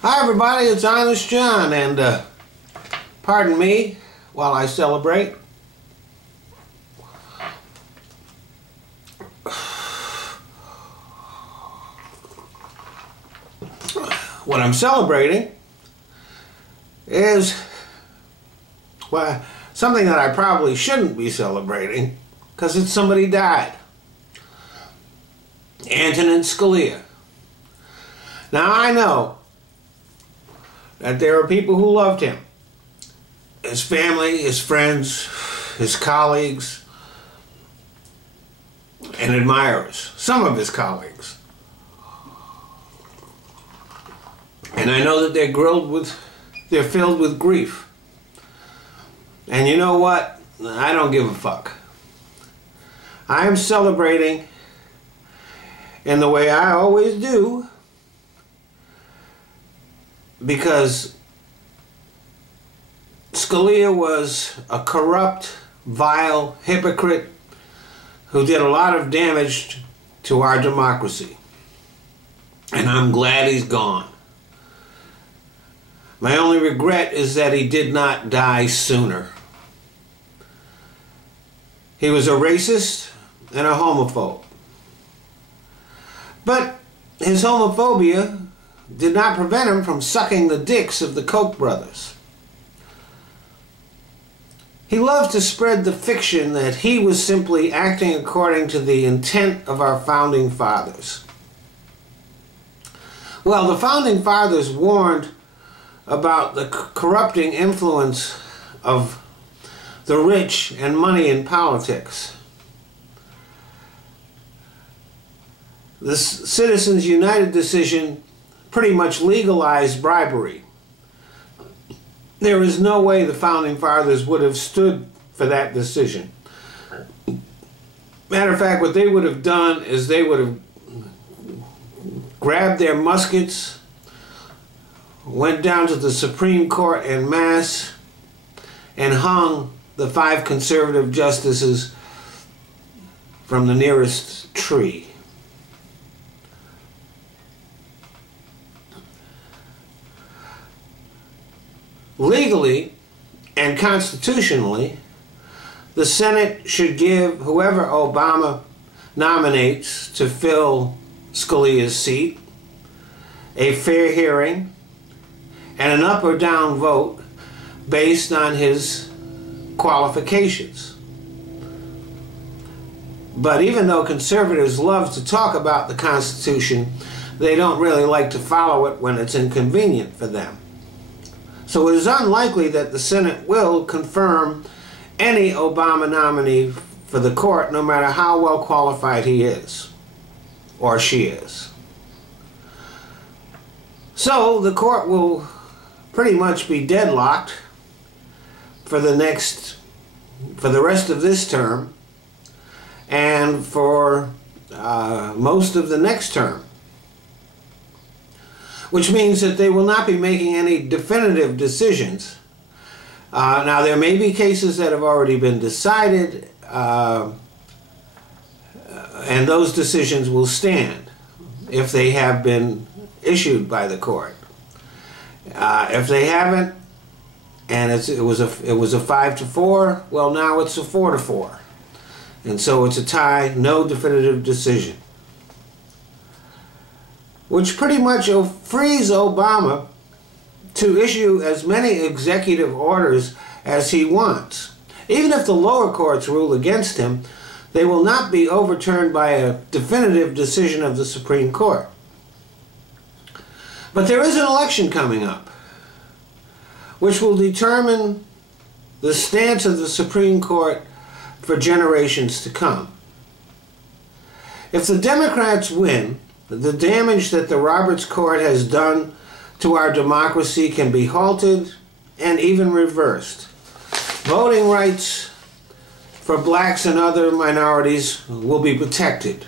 Hi everybody, it's Honest John, and pardon me while I celebrate. What I'm celebrating is, well, something that I probably shouldn't be celebrating because it's somebody died. Antonin Scalia. Now I know that there are people who loved him. His family, his friends, his colleagues, and admirers. Some of his colleagues. And I know that they're filled with grief. And you know what? I don't give a fuck. I am celebrating in the way I always do, because Scalia was a corrupt, vile hypocrite who did a lot of damage to our democracy. And I'm glad he's gone. My only regret is that he did not die sooner. He was a racist and a homophobe. But his homophobia did not prevent him from sucking the dicks of the Koch brothers. He loved to spread the fiction that he was simply acting according to the intent of our founding fathers. Well, the founding fathers warned about the corrupting influence of the rich and money in politics. The Citizens United decision pretty much legalized bribery. There is no way the founding fathers would have stood for that decision. Matter of fact, what they would have done is they would have grabbed their muskets, went down to the Supreme Court en masse, and hung the 5 conservative justices from the nearest tree. Legally and constitutionally, the Senate should give whoever Obama nominates to fill Scalia's seat a fair hearing and an up or down vote based on his qualifications. But even though conservatives love to talk about the Constitution, they don't really like to follow it when it's inconvenient for them. So it is unlikely that the Senate will confirm any Obama nominee for the court, no matter how well qualified he is or she is. So the court will pretty much be deadlocked for the rest of this term and for most of the next term, which means that they will not be making any definitive decisions. Now, there may be cases that have already been decided, and those decisions will stand if they have been issued by the court. If they haven't, and it was a 5-4, well, now it's a 4-4, and so it's a tie, no definitive decision, which pretty much frees Obama to issue as many executive orders as he wants. Even if the lower courts rule against him, they will not be overturned by a definitive decision of the Supreme Court. But there is an election coming up, which will determine the stance of the Supreme Court for generations to come. If the Democrats win, the damage that the Roberts Court has done to our democracy can be halted and even reversed. Voting rights for blacks and other minorities will be protected.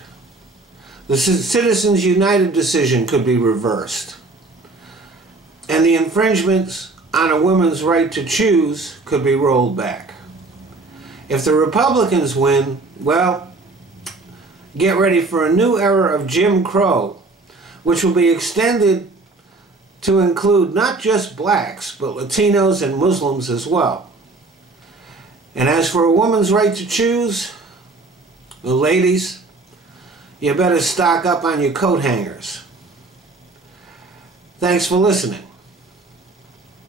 The Citizens United decision could be reversed. And the infringements on a woman's right to choose could be rolled back. If the Republicans win, well, get ready for a new era of Jim Crow, which will be extended to include not just blacks, but Latinos and Muslims as well. And as for a woman's right to choose, well, ladies, you better stock up on your coat hangers. Thanks for listening.